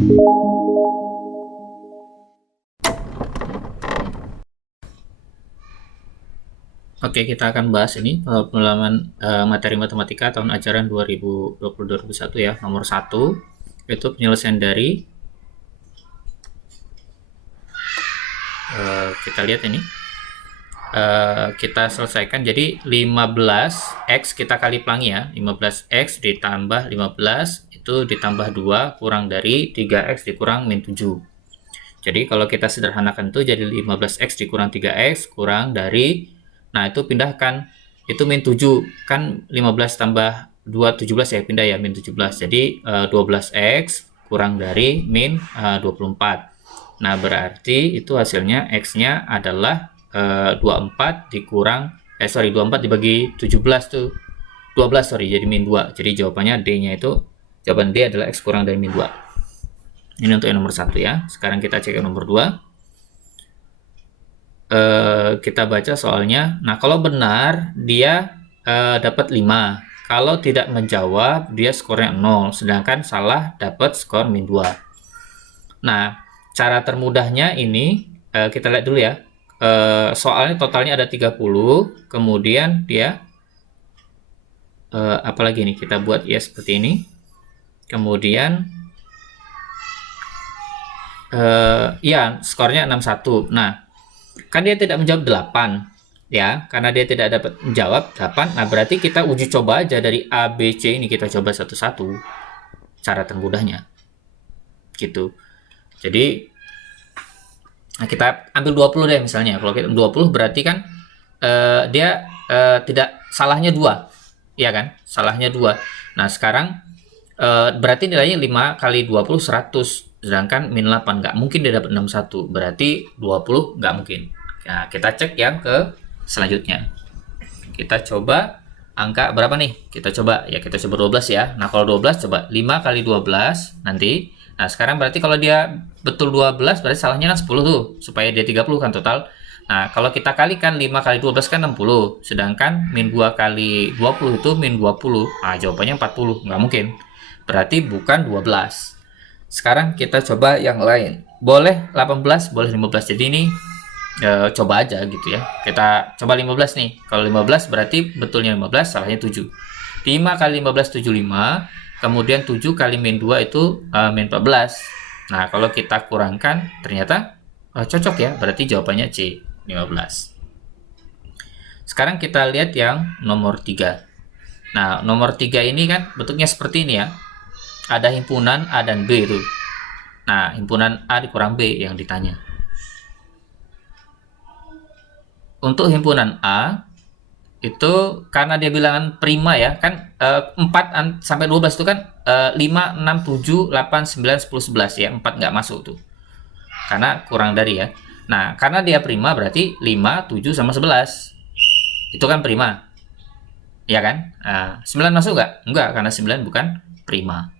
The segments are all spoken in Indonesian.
Oke, kita akan bahas ini pengalaman materi matematika tahun ajaran 2020-2021 ya, nomor 1, yaitu penyelesaian dari kita lihat ini. Kita selesaikan, jadi 15x kita kali pelangi ya, 15x ditambah 15 itu ditambah 2 kurang dari 3x dikurang min 7. Jadi kalau kita sederhanakan itu jadi 15x dikurang 3x kurang dari, nah itu pindahkan, itu min 7 kan, 15 tambah 2 17 ya, pindah ya, min 17. Jadi 12x kurang dari min 24. Nah berarti itu hasilnya x nya adalah 24 dikurang 24 dibagi 17 tuh 12, sorry, jadi min 2. Jadi jawabannya D nya itu, jawaban D adalah x kurang dari min 2. Ini untuk yang nomor 1 ya. Sekarang kita cek yang nomor 2. Kita baca soalnya. Nah, kalau benar dia dapat 5. Kalau tidak menjawab dia skornya 0. Sedangkan salah dapat skor min 2. Nah, cara termudahnya ini kita lihat dulu ya. Soalnya totalnya ada 30. Kemudian dia apalagi nih, kita buat ya seperti ini. Kemudian ya skornya 61. Nah, kan dia tidak menjawab 8 ya, karena dia tidak dapat menjawab 8. Nah berarti kita uji coba aja dari A, B, C ini, kita coba satu-satu cara termudahnya gitu. Jadi nah, kita ambil 20 deh misalnya. Kalau kita 20 berarti kan dia tidak, salahnya 2 ya kan, salahnya 2. Nah sekarang berarti nilainya 5 kali 20 100, sedangkan min 8 nggak mungkin dia dapat 61, berarti 20 nggak mungkin. Nah kita cek yang ke selanjutnya, kita coba angka berapa nih, kita coba ya, kita coba 12 ya. Nah kalau 12 coba 5 kali 12 nanti. Nah sekarang berarti kalau dia betul 12 berarti salahnya kan 10 tuh, supaya dia 30 kan total. Nah kalau kita kalikan 5 kali 12 kan 60, sedangkan min 2 kali 20 itu min 20. Nah jawabannya 40, nggak mungkin, berarti bukan 12. Sekarang kita coba yang lain, boleh 18, boleh 15. Jadi ini coba aja gitu ya. Kita coba 15 nih. Kalau 15 berarti betulnya 15, salahnya 7. 5 kali 15 75, kemudian 7 kali min 2 itu min 14. Nah kalau kita kurangkan ternyata cocok ya, berarti jawabannya C, 15. Sekarang kita lihat yang nomor 3. Nah nomor 3 ini kan bentuknya seperti ini ya, ada himpunan A dan B itu. Nah himpunan A dikurang B yang ditanya. Untuk himpunan A itu karena dia bilangan prima ya kan, 4 sampai 12 itu kan 5, 6, 7, 8, 9, 10, 11 ya, 4 nggak masuk tuh karena kurang dari ya. Nah karena dia prima berarti 5, 7 sama 11 itu kan prima ya kan. 9 masuk nggak? Enggak, karena 9 bukan prima.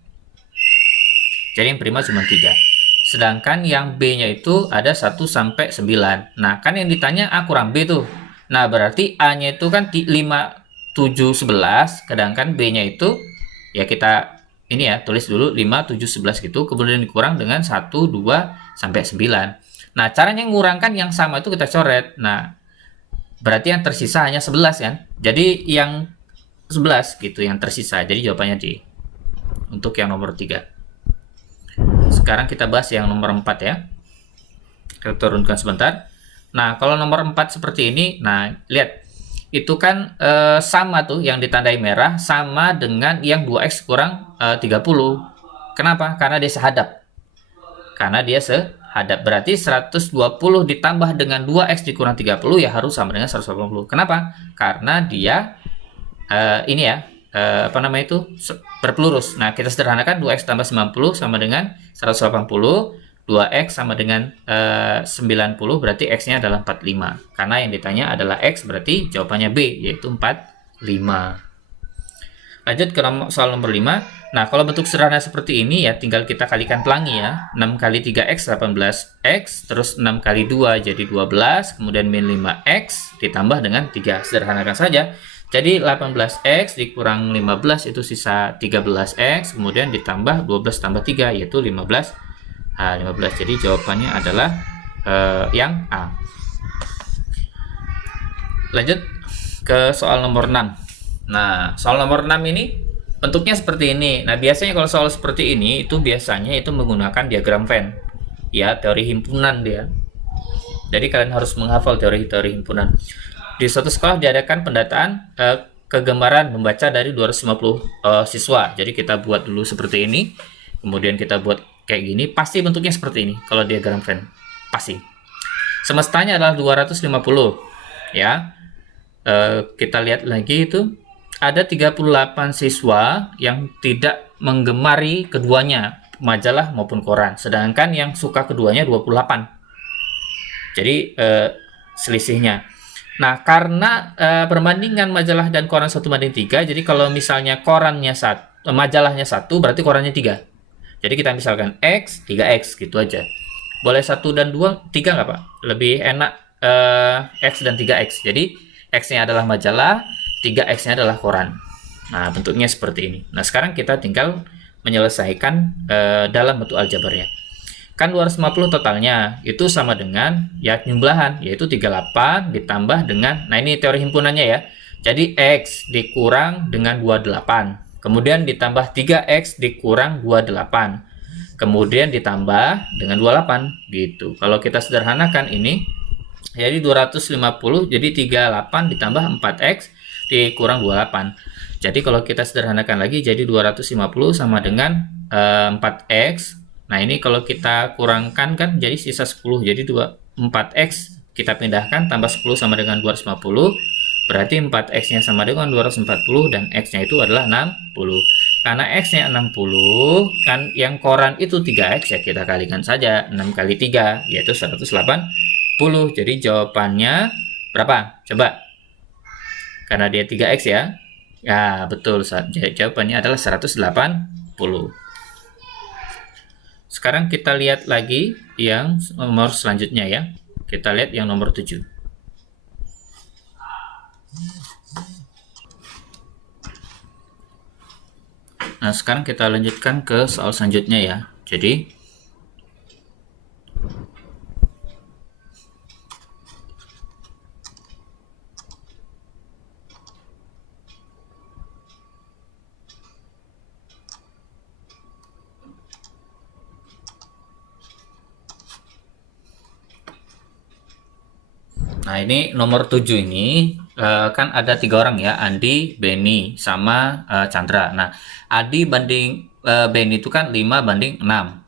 Jadi yang prima cuma 3. Sedangkan yang B-nya itu ada 1 sampai 9. Nah, kan yang ditanya A kurang B tuh. Nah, berarti A-nya itu kan 5, 7, 11. Sedangkan B-nya itu, ya kita ini ya, tulis dulu 5, 7, 11 gitu. Kemudian dikurang dengan 1, 2, sampai 9. Nah, caranya ngurangkan yang sama itu kita coret. Nah, berarti yang tersisa hanya 11 kan. Jadi yang 11 gitu yang tersisa. Jadi jawabannya D. Untuk yang nomor 3. Sekarang kita bahas yang nomor 4 ya. Kita turunkan sebentar. Nah, kalau nomor 4 seperti ini, nah lihat. Itu kan sama tuh, yang ditandai merah sama dengan yang 2x kurang 30. Kenapa? Karena dia sehadap. Karena dia sehadap. Berarti 120 ditambah dengan 2x dikurang 30 ya harus sama dengan 180. Kenapa? Karena dia ini ya, apa namanya itu, berpelurus. Nah kita sederhanakan, 2x tambah 90 sama dengan 180, 2x sama dengan 90, berarti x nya adalah 45. Karena yang ditanya adalah x, berarti jawabannya B, yaitu 45. Lanjut ke soal nomor 5. Nah kalau bentuk sederhana seperti ini ya tinggal kita kalikan pelangi ya. 6 kali 3x 18x, terus 6 kali 2 jadi 12, kemudian min 5x ditambah dengan 3. Sederhanakan saja. Jadi 18x dikurang 15 itu sisa 13x, kemudian ditambah 12 tambah 3 yaitu 15x. 15. Jadi jawabannya adalah yang A. Lanjut ke soal nomor 6. Nah, soal nomor 6 ini bentuknya seperti ini. Nah, biasanya kalau soal seperti ini itu biasanya itu menggunakan diagram Venn. Ya, teori himpunan dia. Jadi kalian harus menghafal teori-teori himpunan. Di suatu sekolah diadakan pendataan kegembaran membaca dari 250 siswa. Jadi kita buat dulu seperti ini, kemudian kita buat kayak gini. Pasti bentuknya seperti ini kalau diagram Venn. Pasti. Semestanya adalah 250, ya. Kita lihat lagi itu ada 38 siswa yang tidak menggemari keduanya, majalah maupun koran, sedangkan yang suka keduanya 28. Jadi selisihnya. Nah, karena perbandingan majalah dan koran 1:3, jadi kalau misalnya korannya majalahnya 1, berarti korannya 3. Jadi kita misalkan X, 3X gitu aja. Boleh 1 dan 2, 3 nggak Pak? Lebih enak X dan 3X. Jadi X-nya adalah majalah, 3X-nya adalah koran. Nah, bentuknya seperti ini. Nah, sekarang kita tinggal menyelesaikan dalam bentuk aljabarnya. Kan 250 totalnya, itu sama dengan ya jumlahan, yaitu 38 ditambah dengan, nah ini teori himpunannya ya. Jadi X dikurang dengan 28. Kemudian ditambah 3X dikurang 28. Kemudian ditambah dengan 28 gitu. Kalau kita sederhanakan ini, jadi 250, jadi 38 ditambah 4X dikurang 28. Jadi kalau kita sederhanakan lagi, jadi 250 sama dengan 4X. Nah ini kalau kita kurangkan kan jadi sisa 10. Jadi 4X kita pindahkan, tambah 10 sama dengan 250. Berarti 4X-nya sama dengan 240 dan X-nya itu adalah 60. Karena X-nya 60, kan yang koran itu 3X, ya kita kalikan saja. 6 kali 3, yaitu 180. Jadi jawabannya berapa? Coba. Karena dia 3X ya. Ya, betul. Jawabannya adalah 180. Sekarang kita lihat lagi yang nomor selanjutnya ya. Kita lihat yang nomor 7. Nah, sekarang kita lanjutkan ke soal selanjutnya ya. Jadi nah, ini nomor 7 ini kan ada 3 orang ya, Andi, Benny, sama Chandra. Nah, Adi banding Benny itu kan 5:6.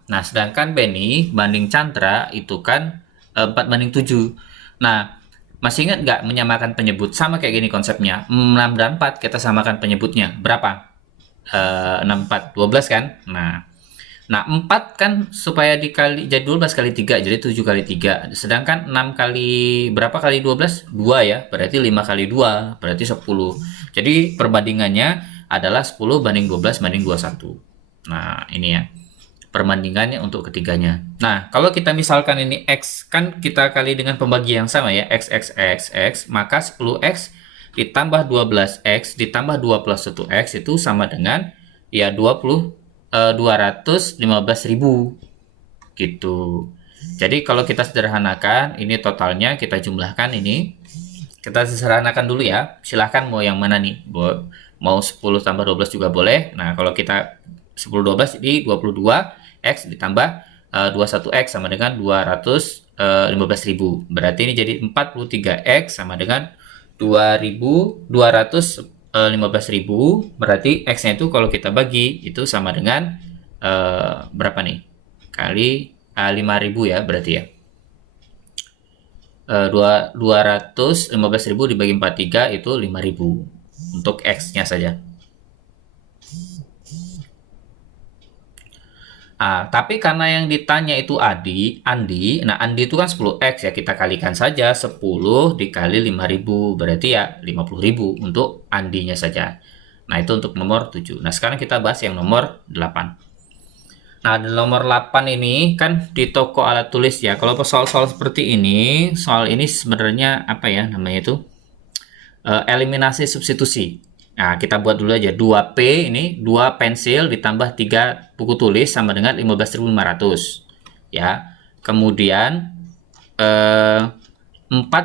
Nah, sedangkan Benny banding Chandra itu kan 4:7. Nah, masih ingat nggak menyamakan penyebut? Sama kayak gini konsepnya. 6 dan 4 kita samakan penyebutnya. Berapa? 6, 4, 12 kan? Nah, 4 kan supaya dikali jadi 12 kali 3, jadi 7 kali 3. Sedangkan 6 kali berapa kali 12? 2 ya, berarti 5 kali 2, berarti 10. Jadi perbandingannya adalah 10 banding 12 banding 21. Nah, ini ya. Perbandingannya untuk ketiganya. Nah, kalau kita misalkan ini X, kan kita kali dengan pembagi yang sama ya, X, X, X, X, maka 10X ditambah 12X ditambah 2 plus 1X itu sama dengan ya 215.000 gitu. Jadi kalau kita sederhanakan, ini totalnya kita jumlahkan ini. Kita sederhanakan dulu ya. Silahkan mau yang mana nih? Mau 10 tambah 12 juga boleh. Nah, kalau kita 10 12 jadi 22X ditambah 21X sama dengan 215.000. Berarti ini jadi 43X sama dengan 215.000. Berarti X-nya itu kalau kita bagi itu sama dengan berapa nih? Kali 5.000 ya berarti ya. 215.000 dibagi 43 itu 5.000 untuk X-nya saja. Tapi karena yang ditanya itu Andi, nah Andi itu kan 10X ya, kita kalikan saja 10 dikali 5.000, berarti ya 50.000 untuk Andinya saja. Nah, itu untuk nomor 7. Nah, sekarang kita bahas yang nomor 8. Nah, di nomor 8 ini kan di toko alat tulis ya. Kalau soal-soal seperti ini, soal ini sebenarnya apa ya namanya itu? Eliminasi substitusi. Nah, kita buat dulu aja. 2P ini 2 pensil ditambah 3 buku tulis sama dengan 15.500. ya. Kemudian 4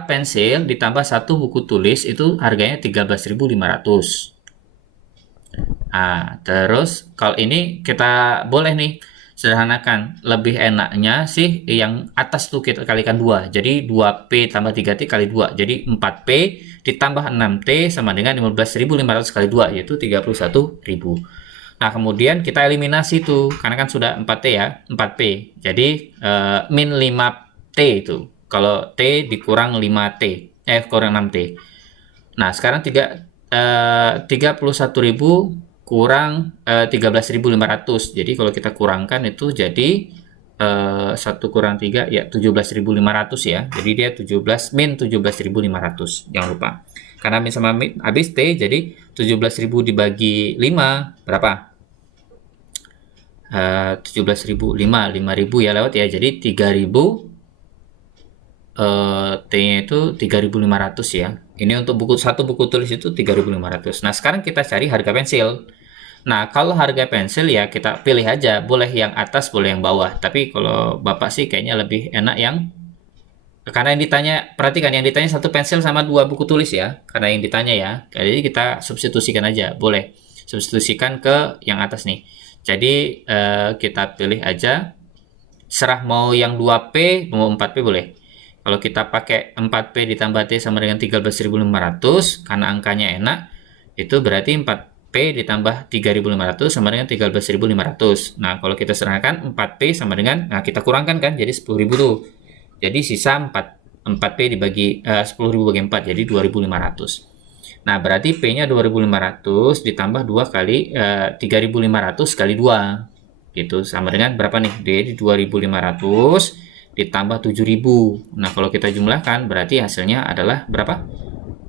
pensil ditambah 1 buku tulis itu harganya 13.500. Nah, terus kalau ini kita boleh nih sederhanakan. Lebih enaknya sih yang atas tuh kita kalikan 2. Jadi 2P tambah 3T kali 2. Jadi 4P ditambah 6T sama dengan 15.500 kali 2, yaitu 31.000. Nah, kemudian kita eliminasi tuh, karena kan sudah 4T ya, 4P. Jadi min 5T itu. Kalau T dikurang 5T, kurang 6T. Nah, sekarang 31.000 kurang 13.500. Jadi kalau kita kurangkan itu jadi 1 kurang 3 ya 17.500 ya. Jadi dia 17.500. Jangan lupa. Karena min sama min habis T, jadi 17.000 dibagi 5 berapa? 17.000 5.000 ya lewat ya. Jadi 3.000 T-nya itu 3.500 ya. Ini untuk satu buku tulis itu 3.500. Nah, sekarang kita cari harga pensil. Nah, kalau harga pensil ya kita pilih aja, boleh yang atas, boleh yang bawah. Tapi kalau Bapak sih kayaknya lebih enak yang, karena yang ditanya, perhatikan yang ditanya 1 pensil sama 2 buku tulis ya. Karena yang ditanya ya. Jadi kita substitusikan aja, boleh. Substitusikan ke yang atas nih. Jadi kita pilih aja, serah mau yang 2P, mau 4P boleh. Kalau kita pakai 4P ditambah T sama dengan 13.500, karena angkanya enak, itu berarti 4P ditambah 3.500 sama dengan 13.500. Nah, kalau kita serahkan 4P sama dengan, nah kita kurangkan kan, jadi 10.000 tuh. Jadi sisa 4P dibagi 10.000 bagi 4, jadi 2.500. Nah, berarti P-nya 2.500 ditambah 2 kali 3.500 kali 2. Gitu, sama dengan berapa nih? Jadi 2.500 ditambah 7.000. Nah, kalau kita jumlahkan berarti hasilnya adalah berapa?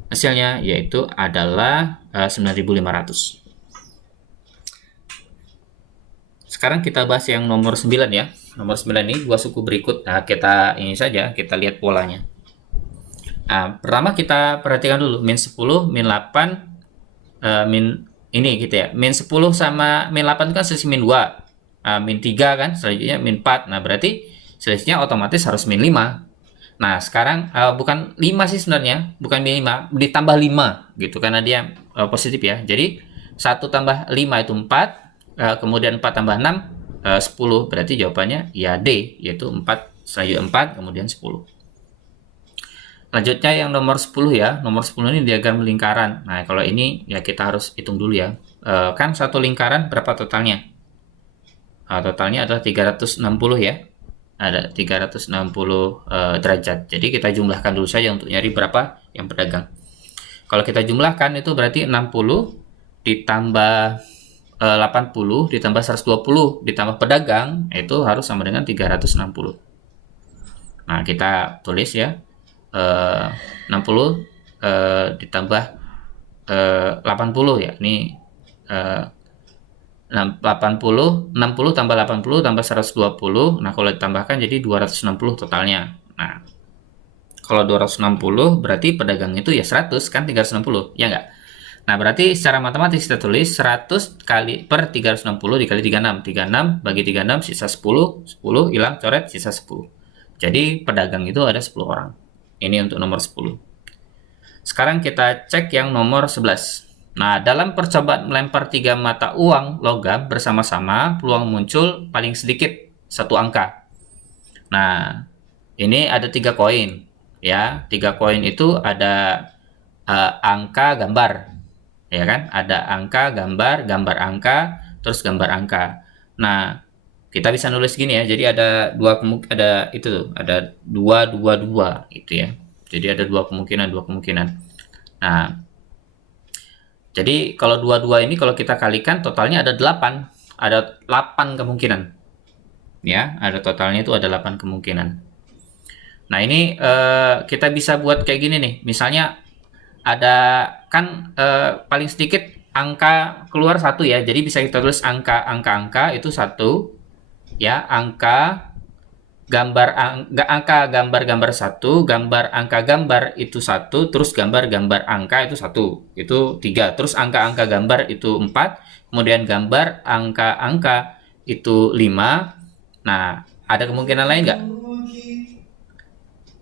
Hasilnya yaitu adalah 9.500. Sekarang kita bahas yang nomor 9 ya. Nomor 9 ini 2 suku berikut. Nah, kita ini saja, kita lihat polanya. Nah, pertama kita perhatikan dulu min 10, min 8, min ini gitu ya. Min 10 sama min 8 itu kan selisih min 2. Min 3 kan, selanjutnya min 4. Nah, berarti selisihnya otomatis harus min 5. Nah, sekarang bukan 5 sih sebenarnya, bukan min 5, ditambah 5 gitu karena dia positif ya. Jadi 1 tambah 5 itu 4, kemudian 4 tambah 6 10. Berarti jawabannya ya D, yaitu 4, selanjutnya 4 kemudian 10. Lanjutnya yang nomor 10 ya. Nomor 10 ini diagram lingkaran. Nah, kalau ini ya kita harus hitung dulu ya. Kan satu lingkaran berapa totalnya? Totalnya adalah 360 ya. Ada 360 derajat. Jadi kita jumlahkan dulu saja untuk nyari berapa yang pedagang. Kalau kita jumlahkan itu berarti 60 ditambah 80 ditambah 120 ditambah pedagang itu harus sama dengan 360. Nah, kita tulis ya. 60 ditambah 80 ya. Ini 60 tambah 80 tambah 120. Nah, kalau ditambahkan jadi 260 totalnya. Nah, kalau 260 berarti pedagang itu ya 100 kan, 360 ya enggak? Nah, berarti secara matematis kita tulis 100 kali per 360 dikali 36. 36 bagi 36 sisa 10, 10 hilang coret sisa 10. Jadi pedagang itu ada 10 orang. Ini untuk nomor 10. Sekarang kita cek yang nomor 11. Nah, dalam percobaan melempar 3 mata uang logam bersama-sama, peluang muncul paling sedikit 1 angka. Nah, ini ada 3 koin. Ya, 3 koin itu ada angka, gambar. Ya kan? Ada angka, gambar, gambar angka, terus gambar angka. Nah, kita bisa nulis gini ya. Jadi ada ada itu tuh, ada 2 2 2 gitu ya. Jadi ada 2 kemungkinan, 2 kemungkinan. Nah, jadi kalau 22 ini kalau kita kalikan totalnya ada 8. Ada 8 kemungkinan. Ya, ada totalnya itu ada 8 kemungkinan. Nah, ini kita bisa buat kayak gini nih. Misalnya ada kan paling sedikit angka keluar 1 ya. Jadi bisa kita tulis angka itu 1 ya, angka gambar 1, gambar angka gambar itu 1, terus gambar angka itu 1, itu 3, terus angka gambar itu 4, kemudian gambar angka itu 5. Nah, Ada kemungkinan lain nggak?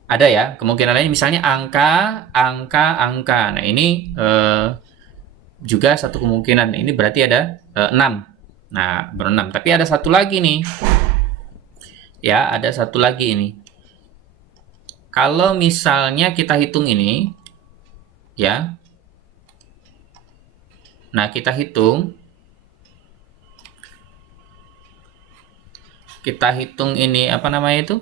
Ada ya, kemungkinan lain misalnya angka, angka, angka. Nah, ini juga satu kemungkinan. Ini berarti ada 6. Nah, berenam. Tapi ada satu lagi nih. Ya, ada satu lagi ini. Kalau misalnya kita hitung ini, ya. Nah, kita hitung ini apa namanya itu?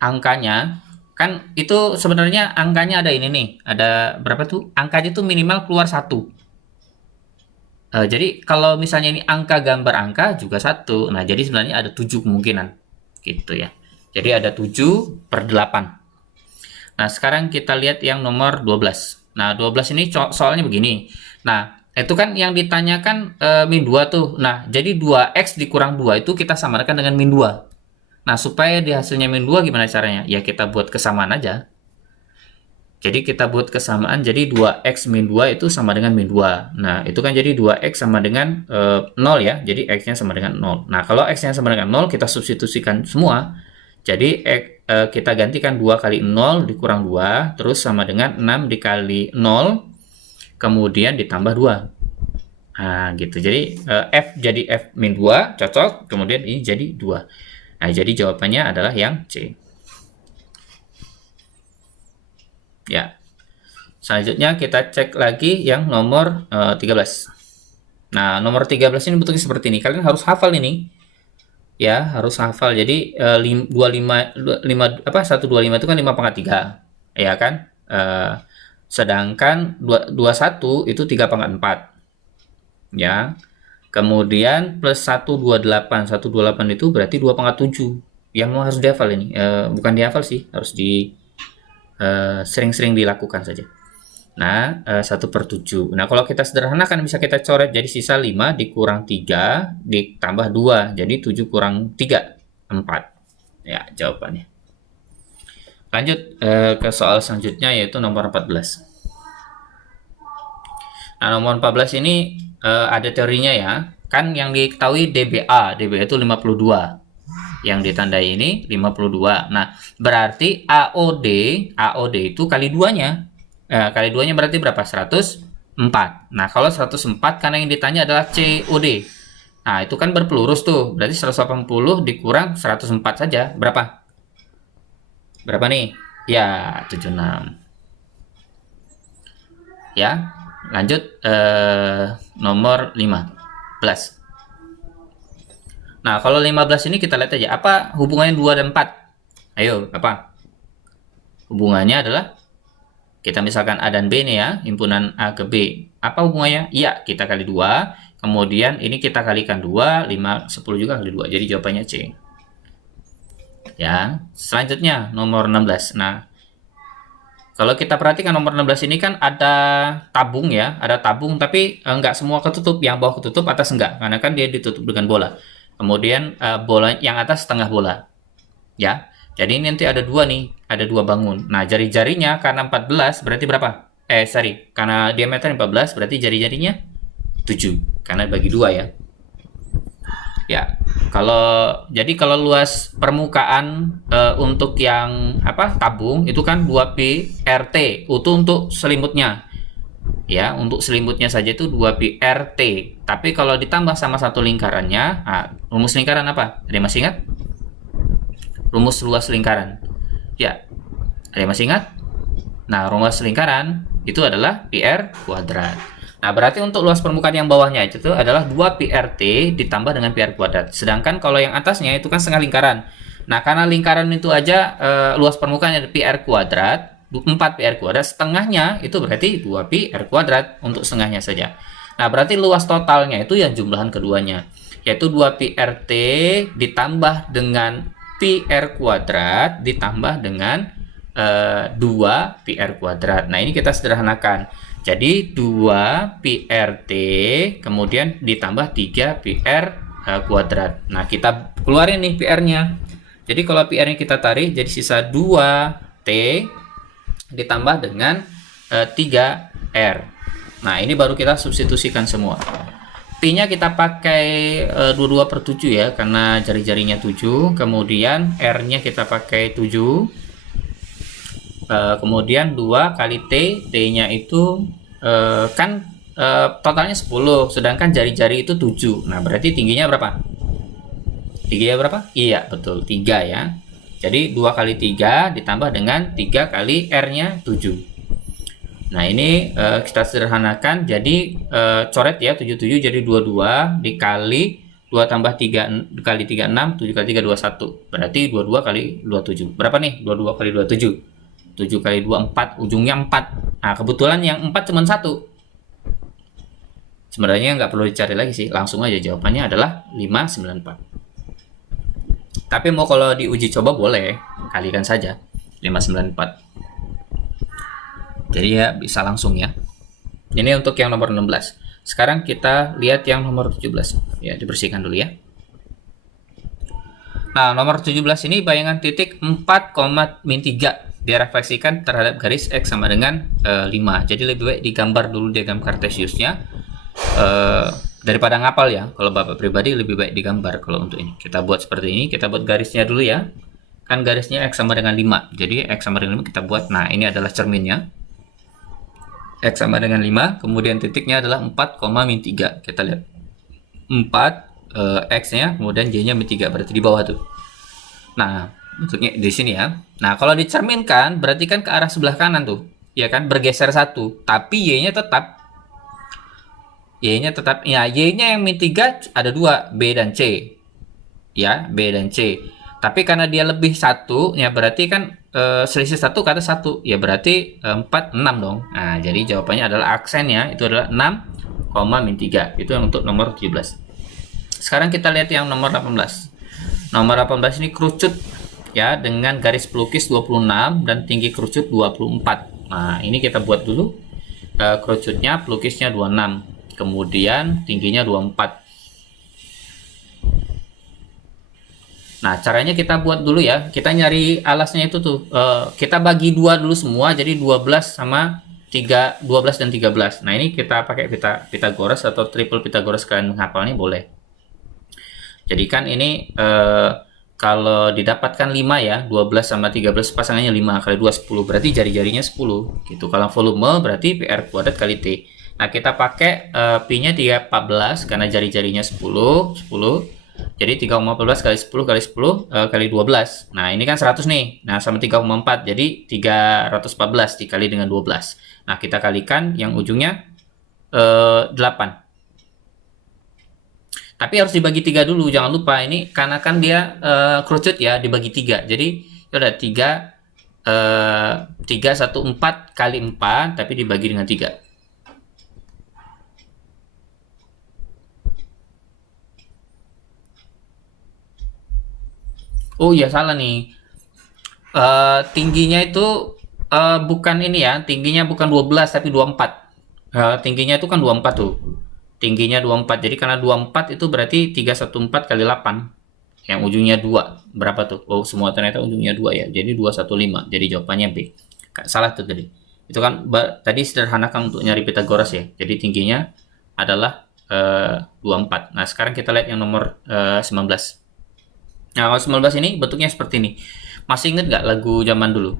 Angkanya kan itu sebenarnya angkanya ada ini nih, ada berapa tuh? Angkanya tuh minimal keluar 1. Jadi kalau misalnya ini angka gambar angka juga 1. Nah, jadi sebenarnya ada 7 kemungkinan. Gitu ya. Jadi ada 7/8. Nah, sekarang kita lihat yang nomor 12. Nah, 12 ini soalnya begini. Nah, itu kan yang ditanyakan min 2 tuh. Nah, jadi 2x dikurang 2 itu kita samakan dengan min 2. Nah, supaya di hasilnya min 2 gimana caranya? Ya kita buat kesamaan aja. Jadi kita buat kesamaan, jadi 2x min 2 itu sama dengan min 2. Nah, itu kan jadi 2x sama dengan 0 ya. Jadi x-nya sama dengan 0. Nah, kalau x-nya sama dengan 0, kita substitusikan semua. Jadi kita gantikan 2 kali 0 dikurang 2, terus sama dengan 6 dikali 0, kemudian ditambah 2. Nah, gitu. Jadi f jadi f min 2, cocok. Kemudian ini jadi 2. Nah, jadi jawabannya adalah yang C. Ya. Selanjutnya kita cek lagi yang nomor 13. Nah, nomor 13 ini bentuknya seperti ini. Kalian harus hafal ini. Ya, harus hafal. Jadi 125 itu kan 5/3. Ya kan? Sedangkan 21 itu 3/4. Ya. Kemudian plus 128. 128 itu berarti 2/7. Ya, memang harus dihafal ini. Bukan dihafal sih, harus sering-sering dilakukan saja. Nah, 1/7. Nah, kalau kita sederhanakan bisa kita coret jadi sisa 5 dikurang 3 ditambah 2. Jadi 7 kurang 3, 4. Ya, jawabannya. Lanjut ke soal selanjutnya yaitu nomor 14. Nah, nomor 14 ini ada teorinya ya. Kan yang diketahui DBA. DBA itu 52. Yang ditandai ini 52. Nah, berarti AOD itu kali 2-nya. Kali 2-nya berarti berapa? 104. Nah, kalau 104 karena yang ditanya adalah COD. Nah, itu kan berpelurus tuh. Berarti 180 dikurang 104 saja. Berapa? Berapa nih? Ya, 76. Ya, lanjut nomor 15. Nah, kalau 15 ini kita lihat aja. Apa hubungannya 2 dan 4? Ayo, apa? Hubungannya adalah, kita misalkan A dan B nih ya, himpunan A ke B. Apa hubungannya? Iya, kita kali 2. Kemudian ini kita kalikan 2, 5, 10 juga kali 2. Jadi jawabannya C. Ya, selanjutnya nomor 16. Nah, kalau kita perhatikan nomor 16 ini kan ada tabung ya, ada tabung tapi nggak semua ketutup. Yang bawah ketutup, atas enggak. Karena kan dia ditutup dengan bola. Kemudian bola yang atas setengah bola. Ya. Jadi ini nanti ada 2 nih, ada 2 bangun. Nah, jari-jarinya karena 14 berarti berapa? Karena diameter 14 berarti jari-jarinya 7. Karena bagi 2 ya. Ya. Jadi kalau luas permukaan untuk yang tabung itu kan 2pi RT. Itu untuk selimutnya. Ya, untuk selimutnya saja itu 2pi RT. Tapi kalau ditambah sama satu lingkarannya, rumus lingkaran apa? Ada yang masih ingat? Rumus luas lingkaran. Ya, ada yang masih ingat? Nah, rumus lingkaran itu adalah pi r kuadrat. Nah, berarti untuk luas permukaan yang bawahnya itu adalah 2pi RT ditambah dengan pi r kuadrat. Sedangkan kalau yang atasnya itu kan setengah lingkaran. Nah, karena lingkaran itu aja luas permukaannya pi r kuadrat, 4pi r kuadrat, setengahnya itu berarti 2pi r kuadrat untuk setengahnya saja. Nah, berarti luas totalnya itu yang jumlahan keduanya, yaitu 2pi RT ditambah dengan pi r kuadrat ditambah dengan 2pi r kuadrat. Nah, ini kita sederhanakan. Jadi 2pi RT kemudian ditambah 3pi r kuadrat. Nah, kita keluarin nih pi r-nya. Jadi kalau pi r-nya kita tarik jadi sisa 2t ditambah dengan 3r. Nah, ini baru kita substitusikan semua. Pi-nya kita pakai 22/7 ya, karena jari-jarinya 7. Kemudian R-nya kita pakai 7. Kemudian 2 kali T. T-nya itu kan totalnya 10, sedangkan jari-jari itu 7. Nah, berarti tingginya berapa? Tingginya berapa? Iya, betul, 3 ya. Jadi 2 kali 3 ditambah dengan 3 kali R-nya 7. Nah, ini kita sederhanakan, jadi coret ya, 77 jadi 22 dikali 2 tambah 3 kali 3 6, 7 kali 3 21. Berarti 22 kali 27. Berapa nih? 22 kali 27. 7 kali 2 4, ujungnya 4. Nah, kebetulan yang 4 cuma 1. Sebenarnya nggak perlu dicari lagi sih, langsung aja jawabannya adalah 594. Tapi mau kalau diuji coba boleh, kalikan saja 594. Jadi ya bisa langsung ya. Ini untuk yang nomor 16. Sekarang kita lihat yang nomor 17. Ya, dibersihkan dulu ya. Nah, nomor 17 ini bayangan titik 4,-3 direfleksikan terhadap garis X sama dengan 5. Jadi lebih baik digambar dulu diagram kartesiusnya daripada ngapal ya. Kalau Bapak pribadi lebih baik digambar kalau untuk ini. Kita buat seperti ini, kita buat garisnya dulu ya. Kan garisnya X sama dengan 5. Jadi X sama dengan 5 kita buat. Nah, ini adalah cerminnya. X sama dengan 5, kemudian titiknya adalah 4,-3. Kita lihat 4 X-nya, kemudian Y-nya -3, berarti di bawah tuh. Nah, bentuknya di sini ya. Nah, kalau dicerminkan berarti kan ke arah sebelah kanan tuh, ya kan, bergeser 1, tapi Y-nya tetap. Y-nya tetap, ya, Y-nya yang -3 ada 2, B dan C. Ya, B dan C. Tapi karena dia lebih 1, ya berarti kan selisih 1 kata 1, ya berarti 4, 6 dong. Nah, jadi jawabannya adalah aksennya itu adalah 6,-3. Itu yang untuk nomor 17. Sekarang kita lihat yang nomor 18. Nomor 18 ini kerucut ya, dengan garis pelukis 26 dan tinggi kerucut 24. Nah, ini kita buat dulu. Kerucutnya, pelukisnya 26. Kemudian tingginya 24. Nah, caranya kita buat dulu ya. Kita nyari alasnya itu tuh. Kita bagi 2 dulu semua. Jadi 12 sama 12 dan 13. Nah, ini kita pakai Pythagoras atau triple Pythagoras, kalian menghafalnya boleh. Jadi kan ini kalau didapatkan 5 ya. 12 sama 13 pasangannya 5 kali 2 10. Berarti jari-jarinya 10. Gitu. Kalau volume berarti PR kuadrat kali T. Nah, kita pakai Pi-nya 314 karena jari-jarinya 10. Jadi 3,14 kali 10 kali 10 kali 12. Nah, ini kan 100 nih. Nah, sama 3,4. Jadi 314 dikali dengan 12. Nah, kita kalikan yang ujungnya 8. Tapi harus dibagi 3 dulu. Jangan lupa ini karena kan dia kerucut ya, dibagi 3. Jadi udah 3 1 4 kali 4 tapi dibagi dengan 3. Oh iya, salah nih. Tingginya itu bukan ini ya, tingginya bukan 12 tapi 24. Tingginya itu kan 24 tuh. Tingginya 24. Jadi karena 24 itu berarti 314 kali 8. Yang ujungnya 2. Berapa tuh? Oh, semua ternyata ujungnya 2 ya. Jadi 215. Jadi jawabannya B. Salah tuh tadi. Itu kan tadi sederhanakan untuk nyari Pythagoras ya. Jadi tingginya adalah 24. Nah, sekarang kita lihat yang nomor 19. Nah, kalau 19 ini bentuknya seperti ini. Masih inget nggak lagu zaman dulu?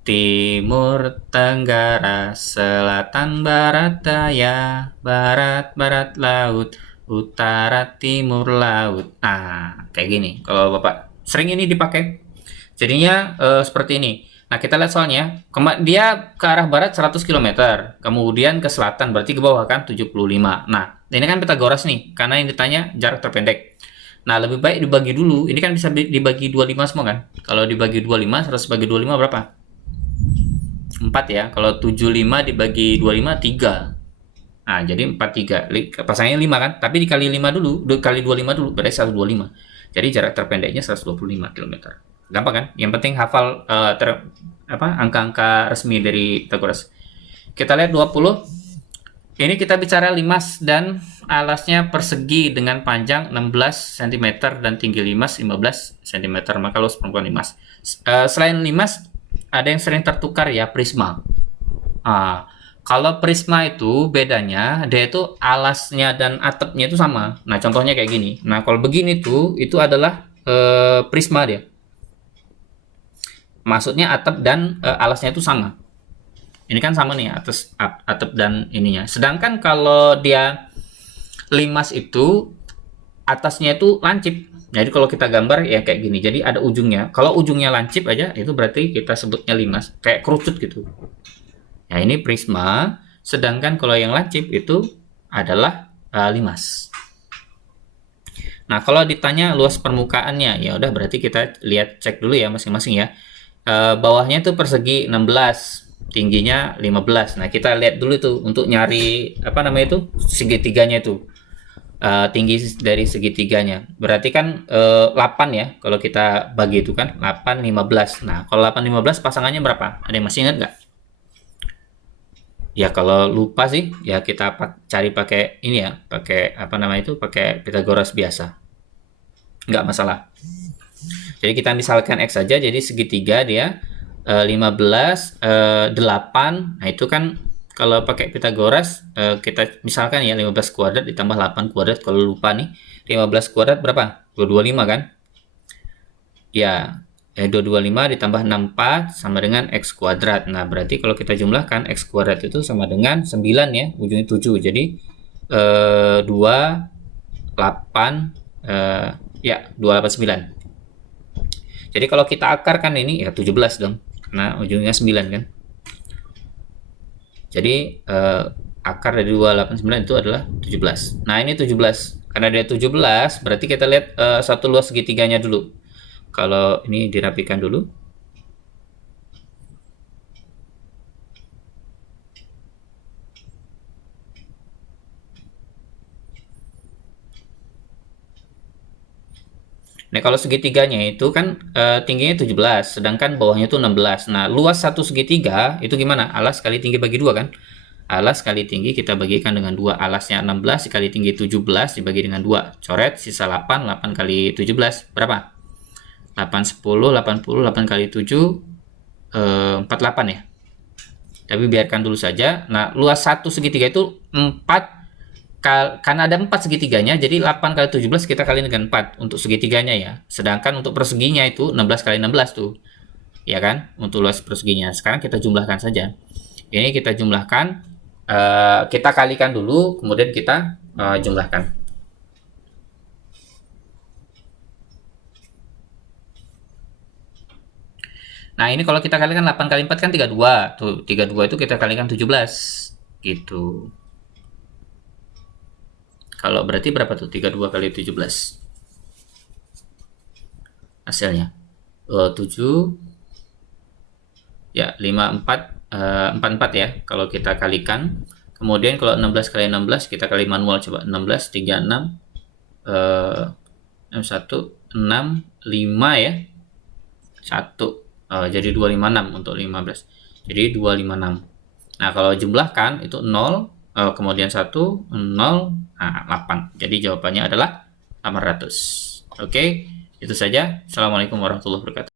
Timur, Tenggara, Selatan, Barat, Daya, Barat, Barat, Laut, Utara, Timur, Laut. Nah, kayak gini. Kalau Bapak sering ini dipakai. Jadinya seperti ini. Nah, kita lihat soalnya. Dia ke arah barat 100 km. Kemudian ke selatan, berarti ke bawah kan 75. Nah, ini kan Pythagoras nih. Karena yang ditanya jarak terpendek. Nah, lebih baik dibagi dulu. Ini kan bisa dibagi 25 semua kan? Kalau dibagi 25, 100 bagi 25 berapa? 4 ya. Kalau 75 dibagi 25, 3. Nah, jadi 43. Pasangnya 5 kan? Tapi dikali 5 dulu. Kali 25 dulu. Berarti 125. Jadi jarak terpendeknya 125 km. Gampang kan? Yang penting hafal angka-angka resmi dari Pythagoras. Kita lihat 20. Ini kita bicara limas dan alasnya persegi dengan panjang 16 cm dan tinggi limas 15 cm. Maka luas permukaan limas. Selain limas, ada yang sering tertukar ya, prisma. Kalau prisma itu bedanya dia itu alasnya dan atapnya itu sama. Nah, contohnya kayak gini. Nah, kalau begini tuh itu adalah prisma dia. Maksudnya atap dan alasnya itu sama. Ini kan sama nih atas atap dan ininya. Sedangkan kalau dia limas itu atasnya itu lancip. Jadi kalau kita gambar ya kayak gini. Jadi ada ujungnya. Kalau ujungnya lancip aja itu berarti kita sebutnya limas, kayak kerucut gitu. Nah, ini prisma, sedangkan kalau yang lancip itu adalah limas. Nah, kalau ditanya luas permukaannya, ya udah berarti kita lihat cek dulu ya masing-masing ya. Bawahnya itu persegi 16, tingginya 15. Nah, kita lihat dulu tuh untuk nyari apa namanya itu segitiganya itu. Tinggi dari segitiganya. Berarti kan 8 ya kalau kita bagi itu kan 8 15. Nah, kalau 8 15 pasangannya berapa? Ada yang masih ingat nggak? Ya kalau lupa sih ya kita cari pakai ini ya, pakai apa namanya itu, pakai Pythagoras biasa. Nggak masalah. Jadi kita misalkan X saja, jadi segitiga dia 15, 8. Nah, itu kan kalau pakai Pythagoras kita misalkan ya 15 kuadrat ditambah 8 kuadrat, kalau lupa nih 15 kuadrat berapa? 225 kan? Ya, 225 ditambah 64 sama dengan X kuadrat. Nah, berarti kalau kita jumlahkan X kuadrat itu sama dengan 9 ya, ujungnya 7. Jadi 28 ya 289. Jadi kalau kita akarkan ini ya 17 dong, karena ujungnya 9 kan. Jadi akar dari 289 itu adalah 17. Nah, ini 17. Karena dia 17, berarti kita lihat satu luas segitiganya dulu. Kalau ini dirapikan dulu. Nah, kalau segitiganya itu kan tingginya 17, sedangkan bawahnya itu 16. Nah, luas satu segitiga itu gimana? Alas kali tinggi bagi 2 kan? Alas kali tinggi kita bagikan dengan 2. Alasnya 16 kali tinggi 17 dibagi dengan 2. Coret sisa 8, 8 kali 17 berapa? 8, 10, 80, 8 kali 7, 48 ya. Tapi biarkan dulu saja. Nah, luas satu segitiga itu 4, karena ada 4 segitiganya, jadi 8 kali 17 kita kali dengan 4 untuk segitiganya ya. Sedangkan untuk perseginya itu 16 kali 16 tuh. Ya kan? Untuk luas perseginya. Sekarang kita jumlahkan saja. Ini kita jumlahkan, kita kalikan dulu, kemudian kita jumlahkan. Nah, ini kalau kita kalikan 8 kali 4 kan 32. Tuh, 32 itu kita kalikan 17. Gitu. Kalau berarti berapa tuh? 32 kali 17. Hasilnya. 7. Ya, 54. 44 ya. Kalau kita kalikan. Kemudian kalau 16 kali 16, kita kali manual coba. 16, 36. 61, 6, 5 ya. 1. Jadi 256 untuk 15. Jadi 256. Nah, kalau jumlahkan itu 0, kemudian 1, 0, nah 8. Jadi jawabannya adalah 800. Oke, itu saja. Assalamualaikum warahmatullahi wabarakatuh.